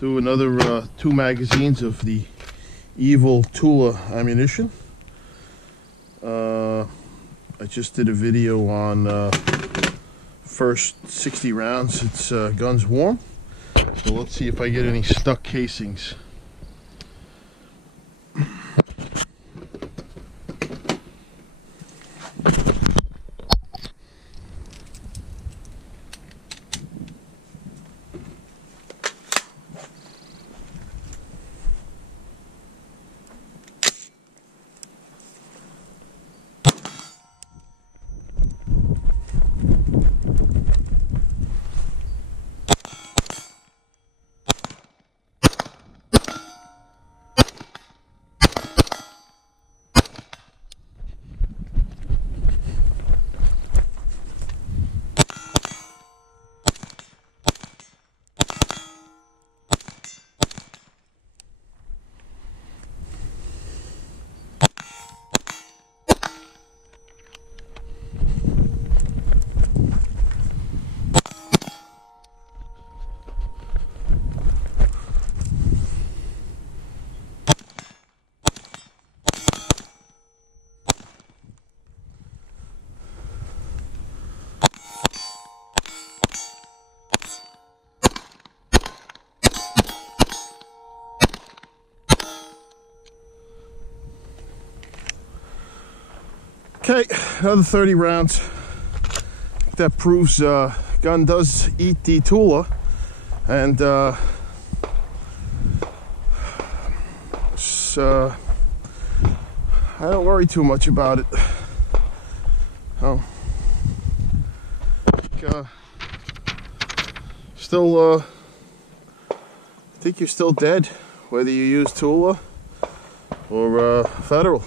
Do another 2 magazines of the evil Tula ammunition. I just did a video on first 60 rounds. It's gun's warm. So let's see if I get any stuck casings. Okay, another 30 rounds. That proves gun does eat the Tula, and I don't worry too much about it. Oh, still, I think you're still dead, whether you use Tula or Federal.